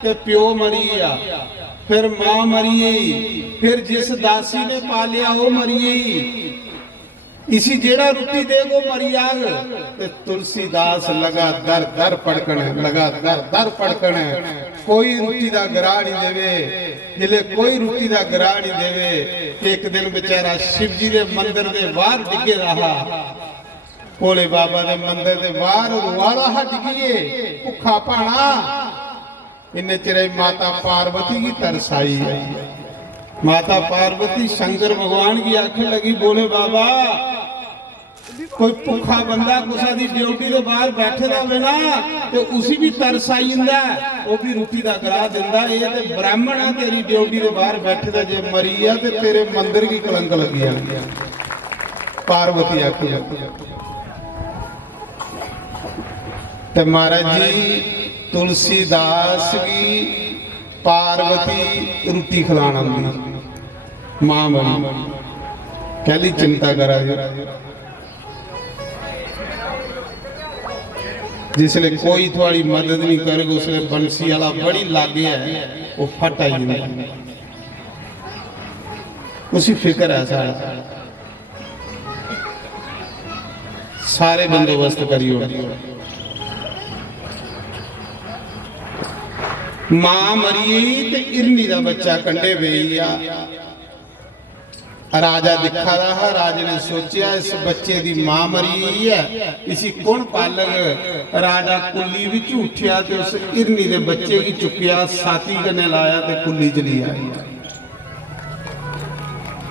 ते प्यो मरी आ, फिर मां मरी गई, फिर जिस दासी ने पालिया वो मरी गई। इसी जेड़ा रुटी दे गो मरी आग। ते तुलसीदास लगा दर दर पड़कन, लगा दर दर पड़कन, कोई रुटी दा गरा नहीं देवे। जिले कोई रुटी दा गरा नहीं देवे, एक दिन बेचारा शिव जी दे मंदिर दे बाहर डिगे रहा। भोले बाबा दे मंदिर दे बाहर रुआला हट गई, भुखा भाना। इन्ने चिरे माता पार्वती की तरस आई है। माता पार्वती शंकर भगवान की आंखें लगी, बोले बाबा कोई भुखा बंदा कुसा दी ड्यूटी दे बाहर बैठे रहे ना, तो उसी भी तरस आई जांदा, वो भी रोटी दा गरा दिंदा। ये ते ब्राह्मण है, तेरी ड्यूटी दे बाहर बैठे दा जे मरी है ते तेरे मंदिर की कलंक लगी जानी। पार्वती आखी ते महाराज जी तुलसीदास की पार्वती रोटी खिलाना मां बनी, कहली चिंता करा। जिसले कोई थोड़ी मदद नहीं करेगा, उसले बंसी वाला बड़ी लागे है, वो फट आई। उसी फिक्र है सारा, सारे बंदोबस्त करियो। मां मरी ते इरनी दा बच्चा कंडे बेई आ। राजा दिखा रहा, राजे ने सोचा इस बच्चे दी मां मरी है, इसी कौन पालग। राजा कुल्ली विच उठिया ते उस इरनी दे बच्चे की चुकिया, साथी कने लाया ते कुल्ली चली आई।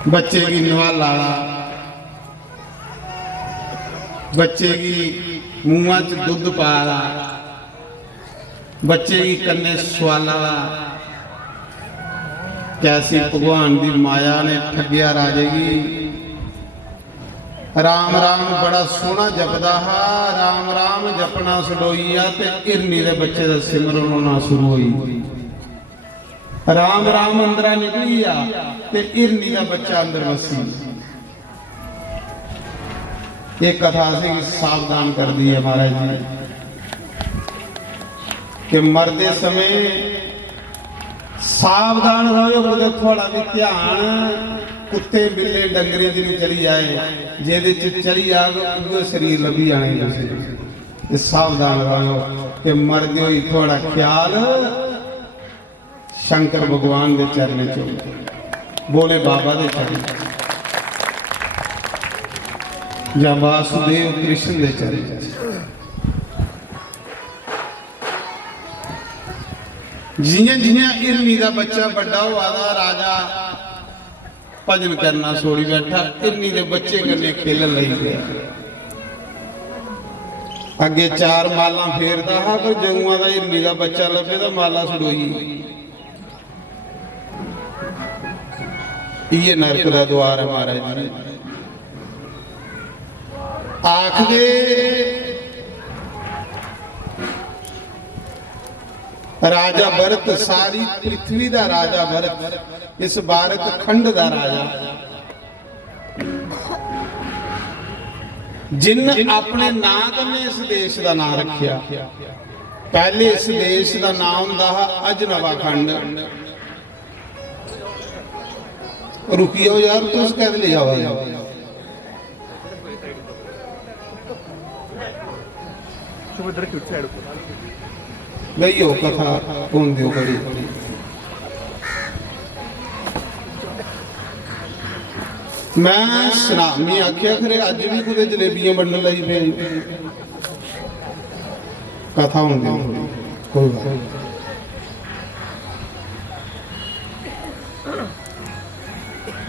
बच्चे की नवाला, बच्चे की मुंह च दुध पा रहा, बच्चे की कन्ने सवाला। कैसी भगवान की माया ने ठगिया राजे की। राम राम बड़ा सोहना जपदा हा, राम राम जपना सडोईया ते इरनी दे बच्चे दा सिमरन होना शुरू हुई। राम राम अंदरा निकली आ ते इरनी दा बच्चा अंदर वसी। एक कथा से सावधान कर दी है महाराज जी कि मरते समय सावधान रहो, थोड़ा भी ध्यान कुत्ते बिल्ले डंगरे दी नहीं चली आए, जेदे च चली आगे शरीर लभी आने। सावधान रहो कि मरदे हुई थोड़ा ख्याल शंकर भगवान के चरण च, बोले बाबा के चरण या वासुदेव कृष्ण के चरण। जियां जियां इरनी का बच्चा बड़ा हुआ, राजा भजन करना छोड़ी बैठा, इरनी के बच्चे कन्ने खेलन लग गया। अगे चार माला फेरदा हा, पर जगुआ का इरनी का बच्चा लभे तो माला छड़ोई। ये नरक का द्वार है महाराज जी। आखदे राजा भरत, सारी पृथ्वी का राजा भरत, इस भारत खंड का राजा, जिन अपने नाम कन्ने इस देश का नाम रखिया। पहले इस देश का नाम था अजनवा खंड। रुकियो यार, तुस कह ले जावा गई हो कथा कौन दो करी। मैं सनामी आखिया खरे अज भी कुछ जलेबियां बंडन लगी पे कथा होंगी कोई बात।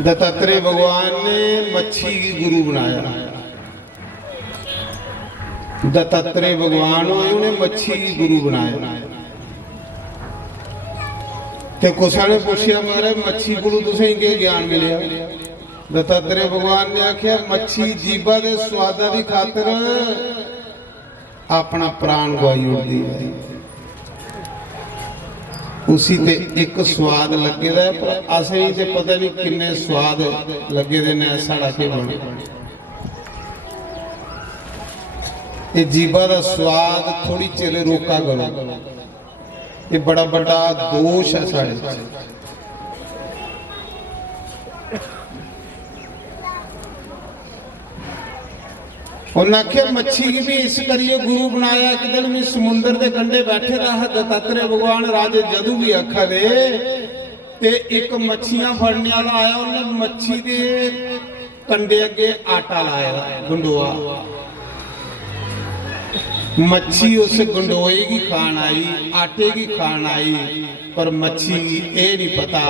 दत्तात्रेय भगवान ने मच्छी की गुरु बनाया। दत्तात्रेय भगवान उन्हें मच्छी की गुरु बनाया। ते कुसा ने पूछा महाराज मच्छी गुरु तुसें के ज्ञान मिले। दत्तात्रेय भगवान ने आख्या मच्छी जीभा के स्वादा की खातर अपना प्राण गवाई उड़ती है। उसी ते एक स्वाद लगे दा, पर असें ते पता नहीं किन्ने स्वाद लगे दे ने साड़ा के बने। ये जीभा का स्वाद थोड़ी चिर रोका करो, ये बड़ा बड़ा दोष है साढ़े। उन्हें आख्या मच्छी की भी इस करिए गुरु बनाया। एक दिन भी समुद्र के कंढे बैठे रहा दत्तात्रेय भगवान राजे जदू भी अखा दे ते एक मच्छियां फड़ने वाला आया। उन्हें मच्छी के कंडे अगे आटा लाया गंडोआ। मच्छी उस गंडोए की खान आई, आटे की खान आई, पर मच्छी ये नहीं पता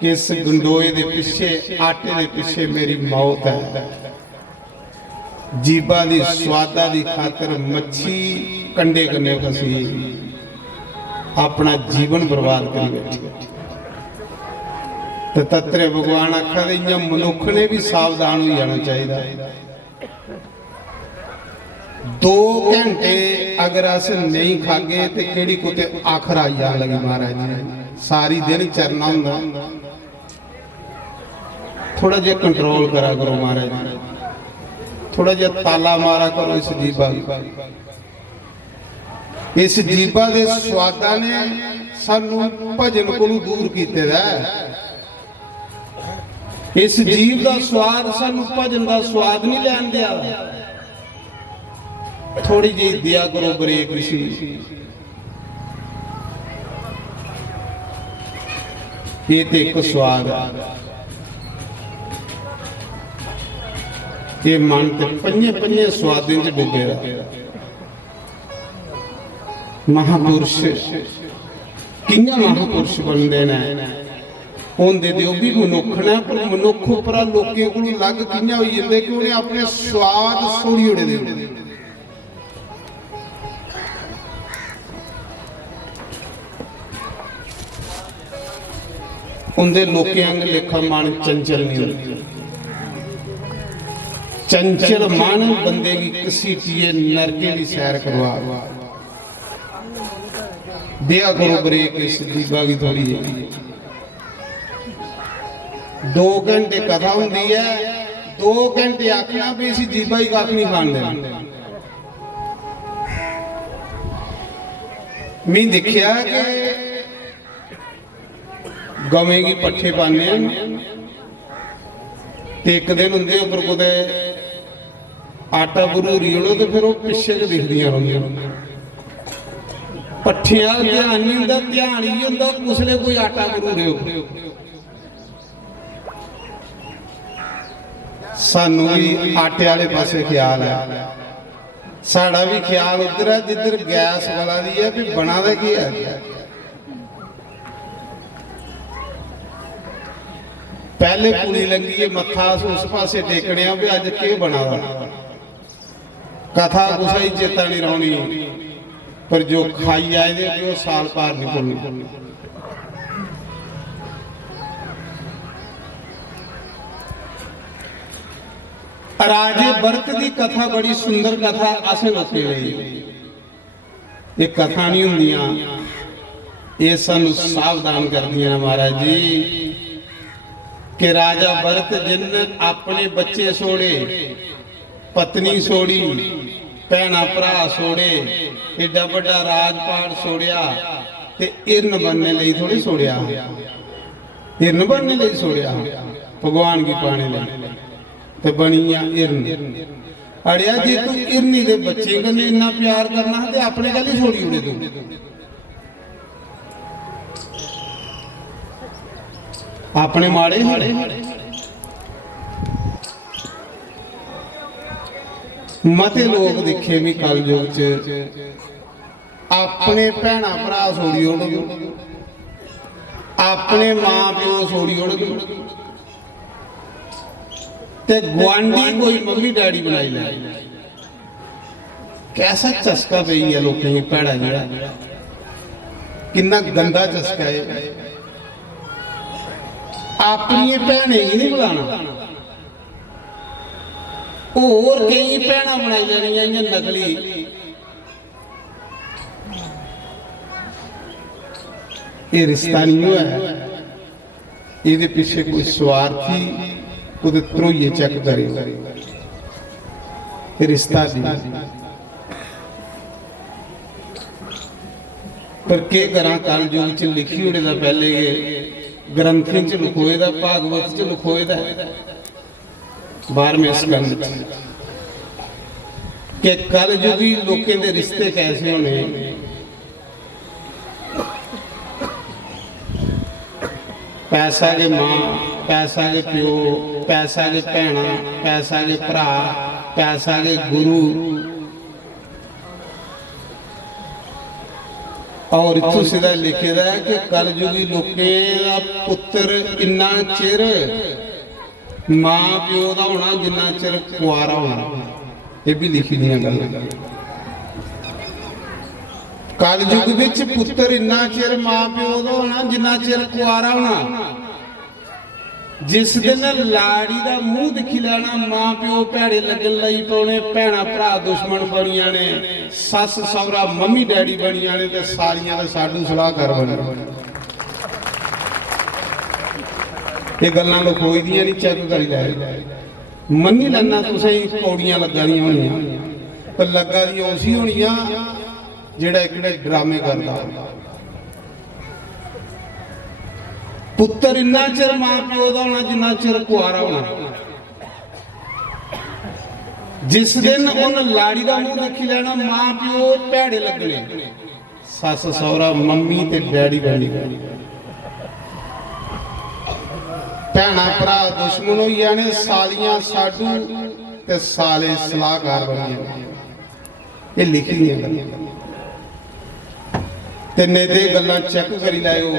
कि इस गंडोए के पीछे, आटे के पीछे मेरी मौत है। जीबा दी स्वादा दी खातर मच्छी कंडे कन्ने कसी अपना जीवन बर्बाद कर बैठी। दत्तात्रेय भगवान आखा दे इयां मनुख ने भी सावधान हो जाना चाहिए। 2 घंटे अगर अस नहीं खागे तो केड़ी कुते आखर आई जान लगी महाराज जी। सारी दिन चरना हुंदा, थोड़ा जिहा कंट्रोल करा करो महाराज जी, थोड़ा जिहा ताला मारा करो इस जीबा। इस जीबा दे स्वादा ने सानू भजन कोलों दूर कीते दा। इस जीव का स्वाद सानू भजन का स्वाद नहीं लैन दिया। थोड़ी जी दिया करो ब्रेक ऋषि। ये तो एक स्वाद है। ये मन ते पंजे पंजे स्वादें च डुबे रहा। महापुरुष किंया महापुरुष बनते हैं होंदे ते भी मनुख ने, पर मनुख उपरा लोकें कोलों अलग किंया होई जांदे कि उन्हें अपने स्वाद सोड़ी उड़े दे। उनके लोकें अंग लेखा मन चंचल नहीं होता। चंचल मन बंदे की किसी चीज नरके की सैर करवा दिया करो ब्रेक इस जीबा की थोड़ी जी। 2 घंटे कथा होंगी है, 2 घंटे आखना भी इसी जीबा ही कख नहीं खान देना। मैं देखिया कि गवें की पट्ठे पाने एक दिन होंगे उपर कुते आटा भरूरी होलो तो फिर वो पिछे के दिखदियां होंदियां। पट्ठियां ध्यान नहीं होंदा, ध्यान ही होंदा कुसले कोई आटा भरूरे हो। सानू भी आटे वाले पासे ख्याल है, साड़ा भी ख्याल उधर है जिधर गैस वाला दी है भी बना दा की है। पहले पूरी लगी है मत्था उस पासे टेकने भी अज के बना कथा कुछ ही चेता नहीं रहनी, पर जो खाई आए दे वो साल पार नहीं भूलनी। राजे भरत की कथा बड़ी सुंदर कथा असें लोके रही। ये कथा नहीं होंदियां, ये सानू सावधान कर दियां महाराज जी कि राजा भरत जिन अपने बच्चे छोड़े, पत्नी छोड़ी, भैना भरा छोड़े, एडा बड़ा राजपाट छोड़िया ते इरन बनने लई थोड़ी छोड़िया। इरन बनने लई छोड़िया भगवान की पाने लई ते बनिया इरन। अड़िया जी तू इरनी दे बच्चे कन्नै इन्ना प्यार करना ते अपने गल ही छोड़ी उड़े तू। अपने माड़े मते लोग दिखे भी कल युग च अपने भैना भरा छोड़ी उड़ गए, अपने मां प्यो छोड़ी उड़ गए ते गुआंढी कोई मम्मी डैडी बनाई ले। कैसा चस्का पई है लोगों की भैड़ा जिहड़ा, कितना गंदा चस्का है। अपनी भैने ही नहीं बुलाना, और कई भैना बनाई जानियां नकली। ये रिश्ता नहीं हुआ है, ये पीछे कोई स्वार्थी कुछ त्रोइये चेक करे रिश्ता नहीं। पर के करा कल युग च लिखी होने का पहले ग्रंथों च लिखोए दा भागवत च लिखोए दा 12वें स्कंद कि कल युगी लोगों के रिश्ते कैसे होने। पैसा के मां, पैसा के प्यो, पैसा के भैन, पैसा के भरा, पैसा के गुरु। और इतों सीधा लिखे दा है कि कल युगी लोगों का पुत्र इन्ना चिर मां प्यो का होना जिन्ना चिर कुआरा होना। ये भी लिखी दी गल। कल युग विच पुत्र इन्ना चिर मां प्यो का होना जिन्ना चिर कुआरा होना। जिस दिन लाड़ी का मूँह दिखी लेना मां प्यो भैड़े लगन लई पौने, भैणा भरा दुश्मन बनिया ने, सस सौरा मम्मी डैडी बनिया ने, ते सालियां ते साडू सलाहकार बने। ये गल्लां लखोई दियां नहीं, चेक करी लै मन्नी लैना तुसें पौड़ियां लग्गा दियां होनियां, पर लग्गा दी उसी होनियां जेड़ा एक ड्रामे करदा। पुत्र इन्ना चिर मां प्यो का होना जिन्ना चिर कुआरा होना। जिस दिन उन लाड़ी का मुंह देखी लेना मां प्यो भैड़े लगने, सस सौरा मम्मी ते डैडी बनी, भैणा भरा दुश्मन हो जाने, सालियां साडू ते साले सलाहकार बन जाने। ये लिखी दी गल्लां ते नहीं ते गल्लां चेक करी लाओ।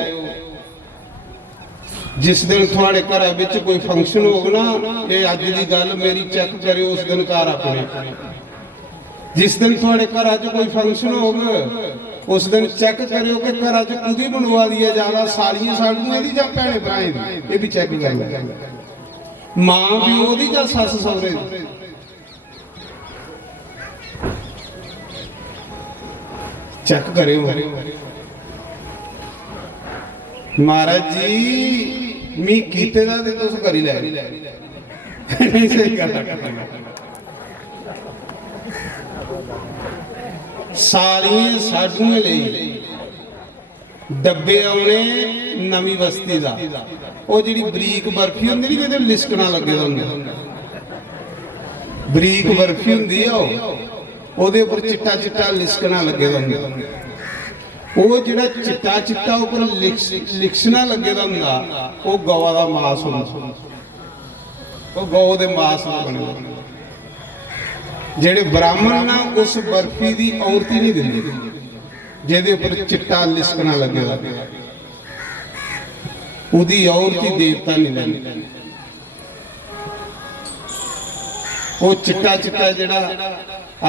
जिस दिन थोड़े घर विच कोई फंक्शन होगा ना, ये अज की गल मेरी चेक करो उस दिन घर अपने। जिस दिन थोड़े घर कोई फंक्शन होगा उस दिन चेक करो कि घर च कुदी बनवा दी है ज्यादा, सालियां साडूआं दी जां भैणे भराएं दी। ये भी चेक कर लो, मां प्यो दी जां सस सौरे दी। चेक करो महाराज जी मी कीते दा ते तुस करी लै। सही गल सारियां साडूआं लई डब्बे आने नवी बस्ती दा, वो जिहड़ी बरीक बर्फी हुंदी नी जिहदे लिस्कणा लगे दा हुंदा, बरीक बर्फी हुंदी आ ओहदे उपर चिट्टा चिट्टा लिस्कणा लगे दा हुंदा। वो जिहड़ा चिट्टा चिट्टा उपर लिखना लगे दा हुंदा वो गवा दा मास हुंदा, वो गौ दे मास दा बने। जेड़े ब्राह्मण ना उस बर्फी दी औरत ही नहीं दिंदे जिहदे उपर चिट्टा लिस्कना लगे दा, उहदी औरत ही देवता नहीं दिंदे। वो चिट्टा चिट्टा जिहड़ा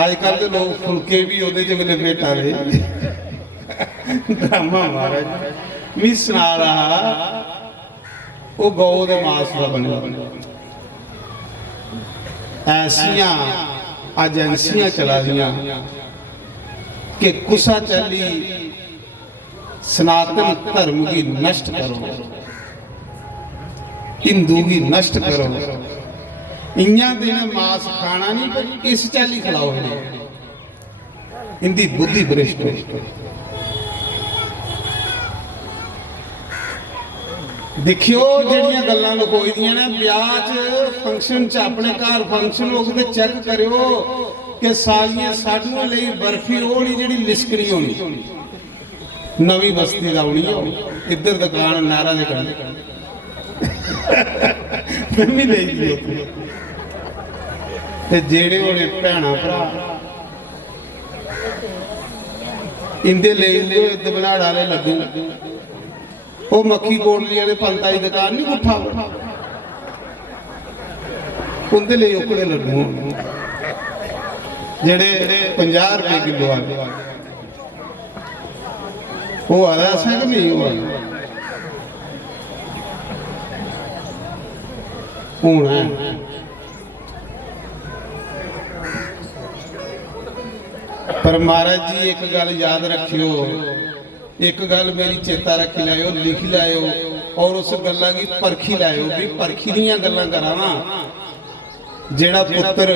अजकल दे लोग फुलके भी ओहदे च लपेटा रहे। ड्रामा महाराज मी सुना रहा, वो गौ दे मास का बने। ऐसियां एजेंसियां चला दियां कि कुसा चली सनातन धर्म की नष्ट करो, हिंदू की नष्ट करो। इन्ना दिन मास खाना नहीं पर इस चाली खिलाओ, इनकी बुद्धि भ्रष्ट। देखियो जिहड़ियां गल्लां लुकोई दियां ने ब्याह च फंक्शन च अपने घर फंक्शन हो ते चेक करियो कि सालियां साडूआं लई बर्फी ओह नहीं जिहड़ी लिस्कनी होनी, नवी बस्ती दा होनी है। इधर दुकान नारा दे कंढे मैं ले गई ते जेड़े होने भैणा भरा इंदे ले इद बनाड़ वाले लड्डू, वो मक्खी कोटली वाले पंता की दुकान नहीं उठा, उनके लिए उकड़े लड्डू जेड़े 50 रुपए किलो आते, वो आ रहा है कि नहीं हुआ होना है। पर महाराज जी एक गल याद रखियो, एक गल मेरी चेता रखी लाओ, लिख लाओ और उस गल्ला की परखी लाओ भी परखी दियां गल्लां करा ना। जेड़ा पुत्र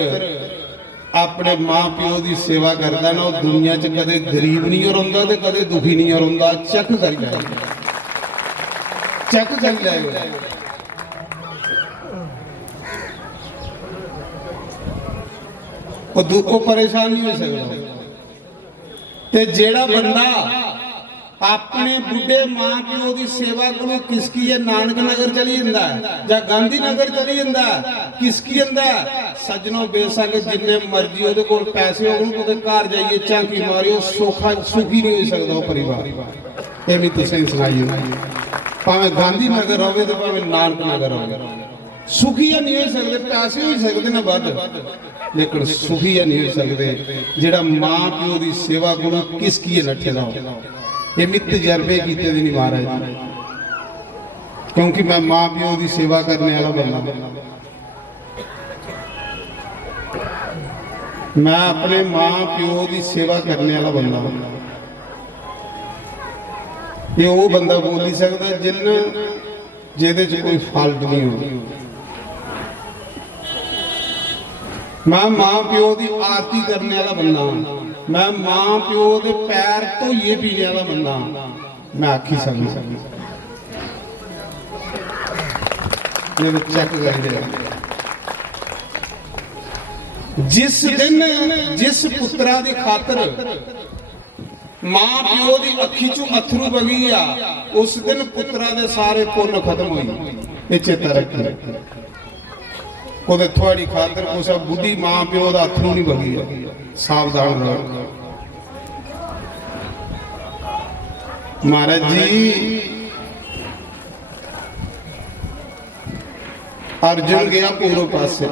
ਆਪਣੇ ਮਾਂ ਪਿਓ ਦੀ ਸੇਵਾ ਕਰਦਾ ਨਾ, ਉਹ ਦੁਨੀਆ 'ਚ ਕਦੇ ਗਰੀਬ ਨਹੀਂ ਰੋਂਦਾ ਤੇ ਕਦੇ ਦੁਖੀ ਨਹੀਂ ਰੋਂਦਾ। ਚੈੱਕ ਕਰ ਜਾਏ, ਚੈੱਕ ਕਰ ਜਾਏ। ਉਹ ਪਰੇਸ਼ਾਨ ਨਹੀਂ ਹੋ ਸਕਦਾ। ਤੇ ਜਿਹੜਾ ਬੰਦਾ ਆਪਣੇ ਬੁੱਢੇ ਮਾਂ ਪਿਓ ਦੀ ਸੇਵਾ ਕੋਲੋਂ ਕਿਸਕੀਏ ਨਾਨਕ ਨਗਰ ਚਲੀ ਜਾਂਦਾ ਜਾਂ ਗਾਂਧੀ ਨਗਰ ਚਲੀ ਜਾਂਦਾ, ਕਿਸਕੀ ਜਾਂਦਾ। ਸੱਜਣੋ ਬੇਸ਼ੱਕ ਜਿੰਨੇ ਮਰਜ਼ੀ ਉਹਦੇ ਕੋਲ ਪੈਸੇ ਹੋਣ, ਉਹਦੇ ਘਰ ਜਾਈਏ ਝਾਂਕੀ ਮਾਰਿਓ, ਸੁਖੀ ਨਹੀਂ ਹੋ ਸਕਦਾ ਉਹ ਪਰਿਵਾਰ। ਇਹ ਵੀ ਤੁਸੀਂ ਸੁਣਾਈਏ, ਭਾਵੇਂ ਗਾਂਧੀ ਨਗਰ ਹੋਵੇ ਤੇ ਭਾਵੇਂ ਨਾਨਕ ਨਗਰ ਹੋਵੇ, ਸੁਖੀ ਨਹੀਂ ਹੋ ਸਕਦੇ। ਪੈਸੇ ਹੋ ਸਕਦੇ ਨੇ ਵੱਧ, ਲੇਕਿਨ ਸੁਖੀ ਨਹੀਂ ਹੋ ਸਕਦੇ ਜਿਹੜਾ ਮਾਂ ਪਿਓ ਦੀ ਸੇਵਾ ਕੋਲੋਂ ਕਿਸਕੀਏ ਨੱਠੇ ਦਾ। ਇਹ ਮਿੱਤ ਤਜਰਬੇ ਕੀਤੇ ਦੀ ਨਹੀਂ ਮਹਾਰਾਜ, ਕਿਉਂਕਿ ਮੈਂ ਮਾਂ ਪਿਓ ਦੀ ਸੇਵਾ ਕਰਨੇ ਵਾਲਾ ਬੰਦਾ। ਮੈਂ ਆਪਣੇ ਮਾਂ ਪਿਓ ਦੀ ਸੇਵਾ ਕਰਨੇ ਵਾਲਾ ਬੰਦਾ। ਇਹ ਉਹ ਬੰਦਾ ਬੋਲ ਨਹੀਂ ਸਕਦਾ ਜਿਹਦੇ 'ਚ ਕੋਈ ਫਾਲਟ ਨਹੀਂ ਹੋਵੇ। ਮੈਂ ਮਾਂ ਪਿਓ ਦੀ ਆਰਤੀ ਕਰਨੇ ਵਾਲਾ ਬੰਦਾ। मैं मां प्यो दे पैर धोइए पीने वाला बंदा। मैं आखी सकना चेक कर, जिस दिन जिस पुत्रा दी खातर मां प्यो दी अखी चों अथरू बगी आ, उस दिन पुत्रा दे सारे पुण्य खत्म हुई। ये चेता रखी, ਉਹਦੇ ਤੁਹਾਡੀ ਖਾਤਰ ਕੁਛ ਬੁੱਢੀ ਮਾਂ ਪਿਓ ਦਾ ਅਥਰੂ ਨਹੀਂ ਵਗੀ। ਸਾਵਧਾਨ ਰਹੋ ਮਹਾਰਾਜ ਜੀ। अर्जुन गया पूर्व पास से,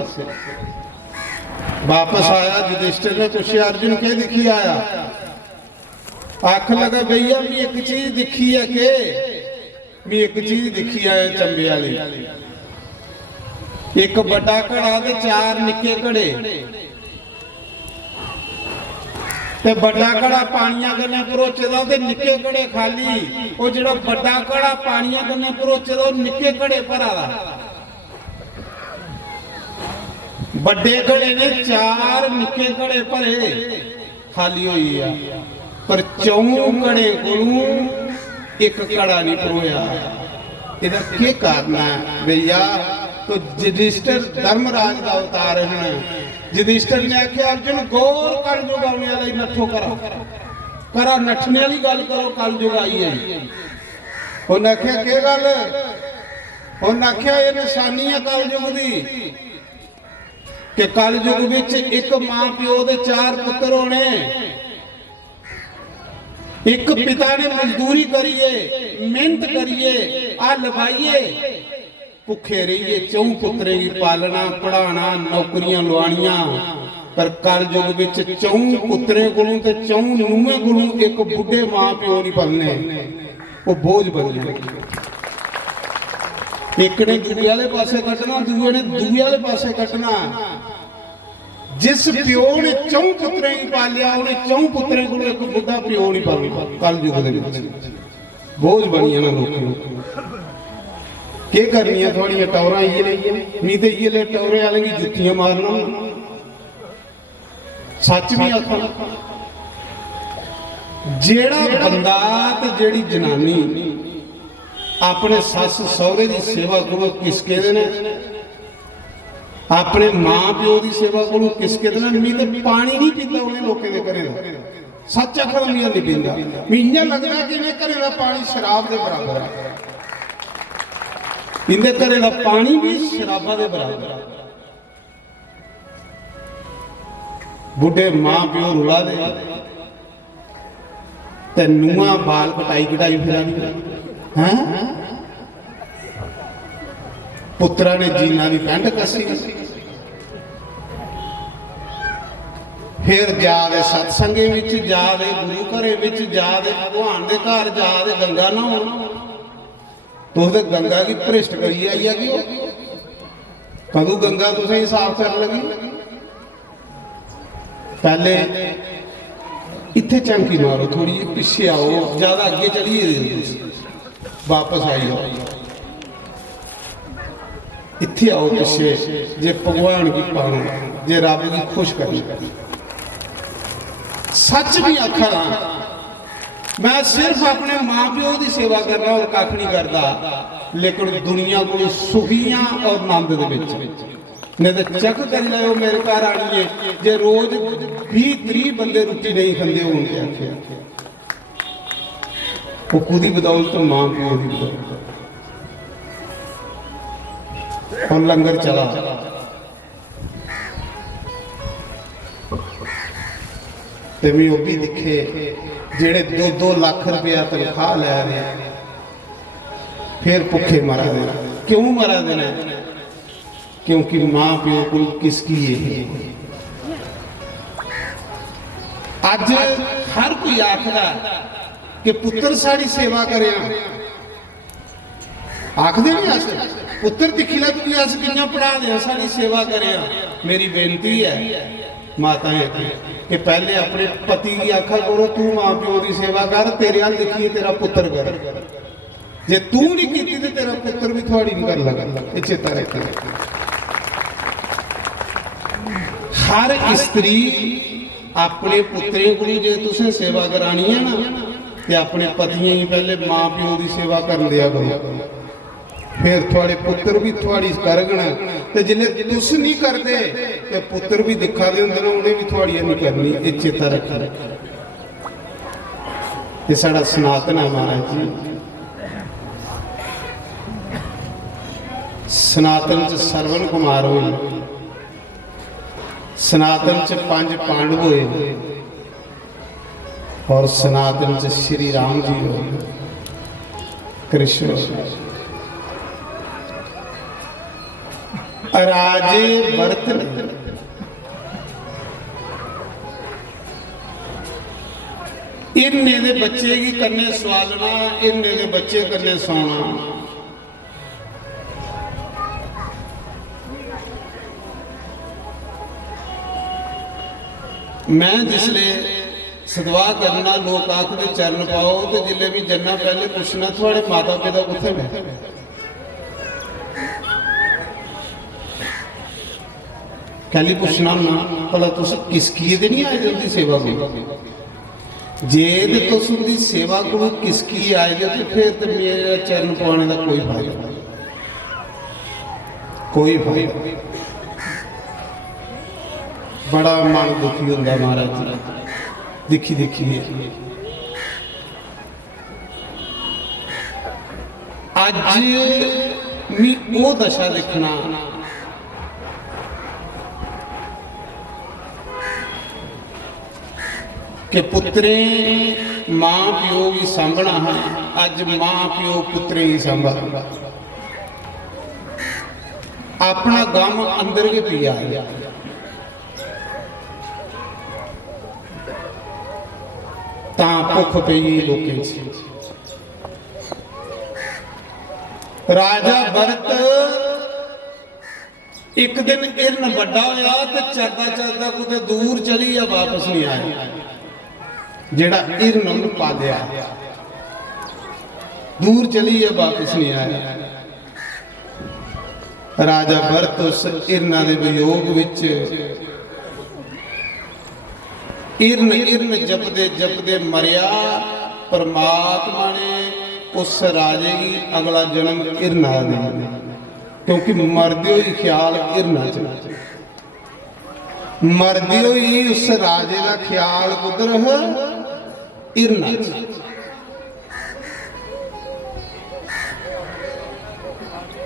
वापस आया। युधिष्ठिर ने पूछा अर्जुन क्या दिखी आया? आख लगा भैया भी एक चीज दिखी है के भी एक चीज दिखी आया चंबे वाली। एक बड़ा घड़ा ते चार निक्के घड़े, ते बड़ा घड़ा पानिया कन्ने भरोचे दा ते निक्के घड़े खाली। वो जिहड़ा बड़ा घड़ा पानिया कन्ने भरोचे दा निक्के घड़े भरा दा। बड़े घड़े ने चार निक्के घड़े भरे खाली हुई है, पर चौं घड़े कोलों एक घड़ा नहीं भरोया। इहदा क्या कारण है भैया? तो युधिष्ठिर धर्मराज का अवतार है। युधिष्ठिर ने आख्या अर्जुन गौर कल युग आने वाला नठो करा नठने वाली गल करो, कल युग आई है। उन्हें आख्या के गल? उन्हें आख्या ये निशानी है कल युग दी कि कल युग विच एक मां प्यो दे चार पुत्र होने। एक पिता ने मजदूरी करिए, मेहनत करिए, आ लवाइए, भुखे रहिए, चौं पुत्रे की पालना पढ़ाना नौकरियां लवानियां। पर कल युग विच चौं पुत्रे कोलों ते चौं नूहें कोलों एक बुढ़े मां प्यो नहीं पलने, वो बोझ बन जाएगी। एक ने दूए वाले पासे कटना, दूए ने दूए वाले पासे कटना। जिस प्यो ने चौं पुत्रे की पालिया, उन्हें चौं पुत्रे को एक बुढ़ा प्यो नहीं पालना। कल युग दे विच बोझ बनी ना लोग। क्या करनी है थोड़ी टौरा ये नहीं तो ये ले टौरे वाले की जुत्तियां मारना। सच भी आखा, जेड़ा बंदा ते जेड़ी जनानी अपने सस सहुरे की सेवा को किसके देने, अपने मां प्यो की सेवा को किसके देना। मी तो पानी नहीं पीता उन्हें लोगों के घरे का, सच आखर मैं नहीं पीता। मैं लगता कि इन्हें घरे का पानी शराब के बराबर है। इन्हें घरे का पानी भी शराबा के बराबर। बुढ़े मां प्यो रुला दे ते नूंहां बाल कटाई कटाई फिरा हैं। पुत्रा ने जीना की पैंट कसी, फिर जादे सत्संगे विच जादे गुरु घरे विच जादे भगवान दे घर जादे गंगा नहाउण। तुस ते गंगा की भ्रिष्ट करी आई है कि कदों गंगा तुसें साफ कर लगी? पहले इत्थे चंकी मारो, थोड़ी जी पिछे आओ, ज्यादा अगे चलिए, वापस आई जाओ, इत्थे आओ पिछे। जे भगवान की पाना, जे रब की खुश करनी। सच भी आखा मैं सिर्फ अपने मां प्यो की सेवा करना और कख नहीं करता, लेकिन दुनिया को सुखियां और आनंद दे विच नहीं तो चेक कर लो मेरे घर आनिए जे रोज 20-30 बंदे रोटी नहीं खाते होंगे आखे वो कुदी बदौलत मां प्यो की बदौलत और लंगर चला। ते मैं वो भी दिखे जेड़े 2-2 लाख रुपया तनख्वाह लै रहे फिर भुखे मरा देना। क्यों मरा देना? क्योंकि मां प्यो को किसकी है। अज हर कोई आखदा कि पुत्र साड़ी सेवा करे, आखदे नहीं अस पुत्र दिखी लै तू अस कियां पढ़ा दे साड़ी सेवा करे। मेरी बेनती है माताएं कि पहले अपने पति की आखा करो तू मां प्यो की सेवा कर, तेरे हाल देखिए तेरा पुत्र कर, जे तू नहीं की तो तेरा पुत्र भी थोड़ी नहीं कर लगा। चेता रखना हर स्त्री अपने पुत्रें को जो तुसें सेवा करानी है ना तो अपने पतियां ही पहले मां प्यो की सेवा कर दिया करो, फिर थोड़े पुत्र भी थोड़ी करगना। तो जिन्हें तुस नहीं करते तो पुत्र भी दिखा दे होंगे ना उन्हें भी थोड़ियां नहीं करनी। ये चेता रखना ये साड़ा सनातन है महाराज जी। सनातन च श्रवण कुमार होए, सनातन च 5 पांडव होए और सनातन च श्री राम जी होए, कृष्ण राजे भरत इन्ने दे बच्चे की कन्ने सवालना, इन्ने दे बच्चे कन्ने सोना। मैं जिसले सदवा करना लोग आखदे चरण पाओ तो जिले भी जन्ना पहले पूछना थोड़े माता पिता कुत्थे बैठे। कहली पूछना ना भला तुस किसकी नहीं आए जल्दी सेवा को, जे तुस उनकी सेवा करो किसकी आए तो फिर तो मेरे चरण पाने का कोई फायदा नहीं, कोई फायदा। बड़ा मन दुखी होंगे महाराज जी दिखी देखी अज वो दशा देखना कि पुत्रे मां प्यो की सांभना है। अज मां प्यो पुत्रे की सांभा, अपना गम अंदर के पिया ता भुख पई लोकें। राजा भरत एक दिन इरन बड़ा होया तो चलता चलता कुछ दूर चली या वापस नहीं आया। जेड़ा इरन पालिया दूर चली या वापस नहीं आया। राजा भरत उस इरना के वियोग विच इरन इरन जपदे जपदे मरिया। परमात्मा ने उस राजे की अगला जन्म इरना दिया, क्योंकि मरदे ही ख्याल इरना च, मरदे ही उस राजे का ख्याल उधर इरना च।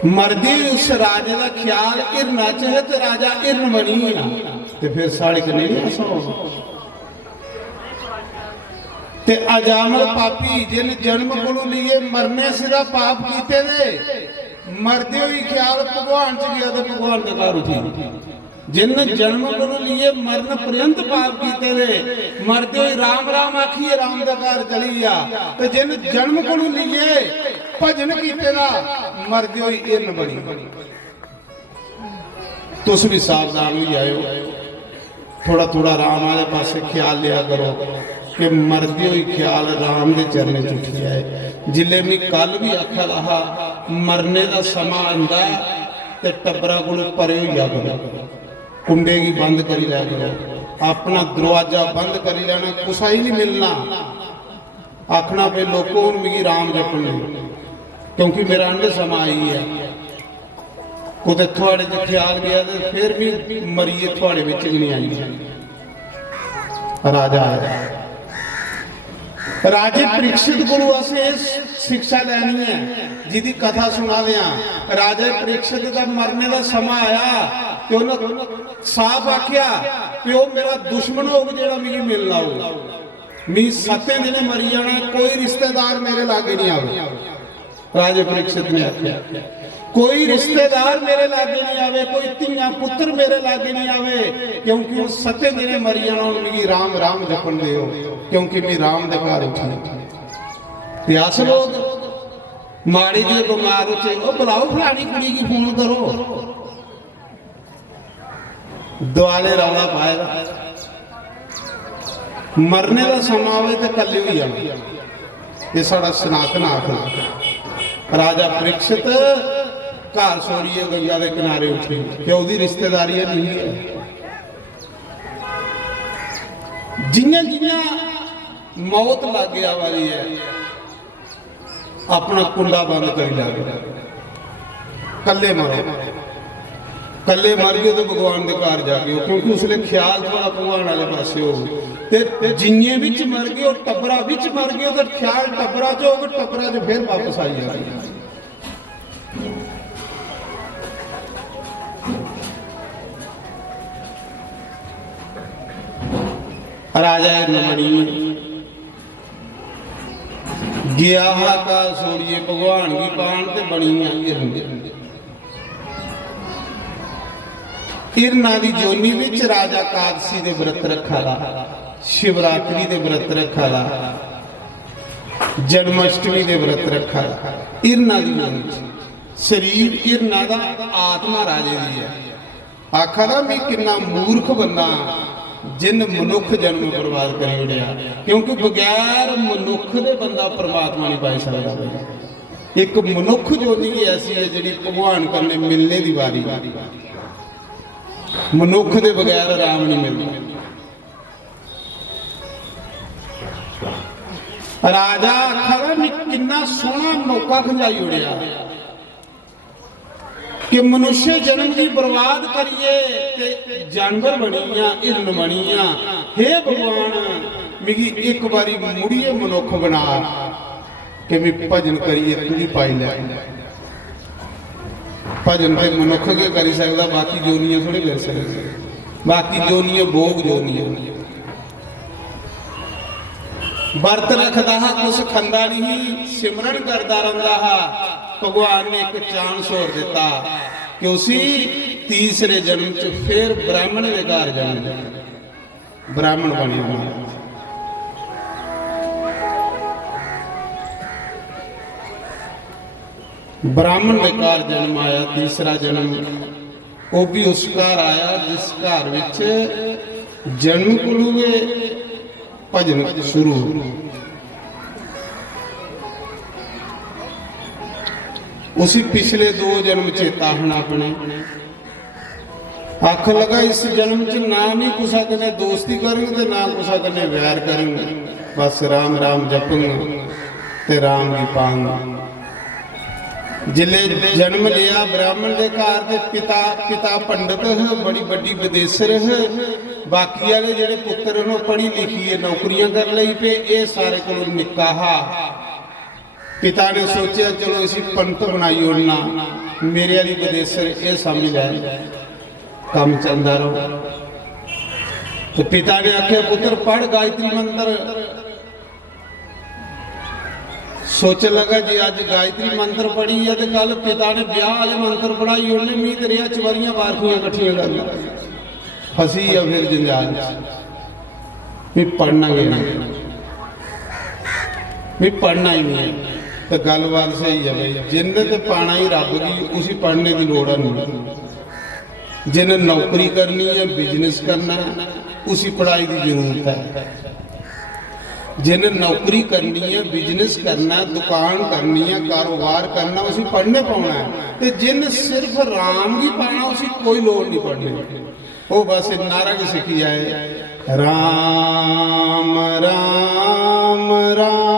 मरदी उस राजे का ख्याल इरना च है तो राजा इरन बनी ना, तो फिर साढ़े को नहीं ऐसा होगा। ते अजामल पापी जिन जन्म को लिए मरने सिरा पाप कीते दे, मरदे ही ख्याल भगवान च गया तो भगवान का घर उठी। जिन जन्म को लिए मरण पर्यंत पाप कीते दे, मरदे ही राम राम आखिए राम का घर चली जा। तो जिन जन्म को लिए भजन कीते दा, मरदे ही इरन बनी। तुस भी सावधान हो जाओ, थोड़ा थोड़ा राम वाले पासे ख्याल लिया करो कि मरदे ही ख्याल राम के चरण च उठी जाए। जिले में कल भी आखा रहा मरने का समा आंदा तो टब्बरा को परे हो जा करो, कुंडे की बंद करी लिया करो, अपना दरवाजा बंद कर लेना, कुछ ही नहीं मिलना, आखना पे लोगों मिगी राम जपने, क्योंकि मेरा अंड समा ही है। कुछ थोड़े च ख्याल गया तो फिर भी मरीए थोड़े बिच भी नहीं आई। राजा आया, राजे परीक्षित गुरु से शिक्षा लैनी है, जिदी कथा सुना दिया। राजा परीक्षित का मरने का समा आया तो उन्हें साफ आख्या कि वो मेरा दुश्मन होगा जो मिगी मिलना हो, मी 7 दिन मरी जाना, कोई रिश्तेदार मेरे लागे नहीं आवे। राजे परीक्षित ने आख्या कोई रिश्तेदार मेरे लागे नहीं आवे, कोई धियां पुत्र मेरे लागे नहीं आवे, क्योंकि वो 7 दिन मरी जाना, मिगी राम राम जपन दे हो, क्योंकि मैं राम दे घर उठी। अस लोग माड़ी जी बीमार उठे, वो बुलाओ फलानी कुड़ी की फोन करो, दुआले रौला पाएगा। मरने का समा आवे तो कल्ले भी आवे, ये साड़ा सनातन आखना। राजा परीक्षित घर सोड़िए गंगा के किनारे उठे, क्यों दी रिश्तेदारी नहीं है। जिन्या जिन्या मौत लागे आ वाली है, अपना कुंडा बंद कर जाए, कल्ले मरो, कल्ले मर गए तो भगवान के घर जाके हो, क्योंकि उसने ख्याल थोड़ा भगवान वाले पासे हो। जिन्ने बिच मर गए और टब्बरा बिच मर गए तो ख्याल टब्बरा च होगा, टब्बरा च फिर वापस आई जाए। राजा नमणी गया का सोड़िए भगवान की पान ते बनी इरना दी जोनी विच राजा कादसी दे व्रत रखा ला, शिवरात्रि दे व्रत रखा ला, जन्माष्टमी दे व्रत रखा ला। इरना दी जोनी शरीर इरना दा, आत्मा राजे दी है। आखा दा मैं किन्ना मूर्ख बंदा जिन मनुख जन्म बर्बाद करी उड़िया, क्योंकि बगैर मनुख दे बंदा परमात्मा नहीं पाई सकता। एक मनुख जोनी ऐसी है जिहड़ी भगवान कन्ने मिलने दी वारी, मनुख दे बगैर राम नहीं मिलता। राजा आखा मैं किन्ना सोहना मौका खंजाई उड़िया कि मनुष्य जन्म की बर्बाद करिए ते जानवर बनिया, इरन बनिया। हे भगवान मिगी एक बारी मुड़िए मनुख बना कि मैं भजन करिए, तू ही पाई ले। भजन तो मनुख के कर सकता, बाकी जोनियां थोड़े कर सकते, बाकी जोनियां भोग जोनियां। वर्त रखदा हा कुछ खंदा नहीं, सिमरन करदा रंदा हा। भगवान ने एक चांस और दिता कि उसी तीसरे जन्म च फिर ब्राह्मण के घर जाना, ब्राह्मण बने। ब्राह्मण के घर जन्म आया, तीसरा जन्म वो भी उस घर आया जिस घर विच जन्म को भजन शुरू। उसी पिछले 2 जन्म चेता हूं अपने, आख लगा इस जन्म च ना ही कुसा कने दोस्ती करूंगा तो ना कुसा कने वैर करूंगा, बस राम राम जपूंगा ते राम की पाऊंगा। जिले जन्म लिया ब्राह्मण के घर के पिता पंडित है, बड़ी बड़ी विदेशर है, बाकी वाले जेडे पुत्र हैं पढ़ी लिखी है, नौकरियां कर ली पे, ये सारे को निक्का हा। पिता ने सोचा चलो इसी पंत बनाई उड़ना, मेरे वाली विदेशर ये समझ लै, काम चलता रहो। तो पिता ने आख्या पुत्र पढ़ गायत्री मंत्र। सोचन लगा जी अज गायत्री मंत्र पढ़ी है तो कल पिता ने ब्याह वाले मंत्र पढ़ाई उन्हें मी तेरिया चवरियां बारखियां कट्ठियां कर ली, फसी है फिर जंजाल भी पढ़ना गया, भी पढ़ना ही नहीं है। तो गलबात सही है भाई, जिन्हें तो पाना ही रब की, उसी पढ़ने की लोड़ नहीं। जिन्हें नौकरी करनी है, बिजनेस करना है, उसी पढ़ाई की जरूरत है। जिन्हें नौकरी करनी है, बिजनेस करना है, दुकान करनी है, कारोबार करना, उसी पढ़ने पाना है। ते जिन सिर्फ राम ही पाना, उसी कोई लोड़ नहीं पढ़ने। वो बस नारा की सीखी जाए, राम राम राम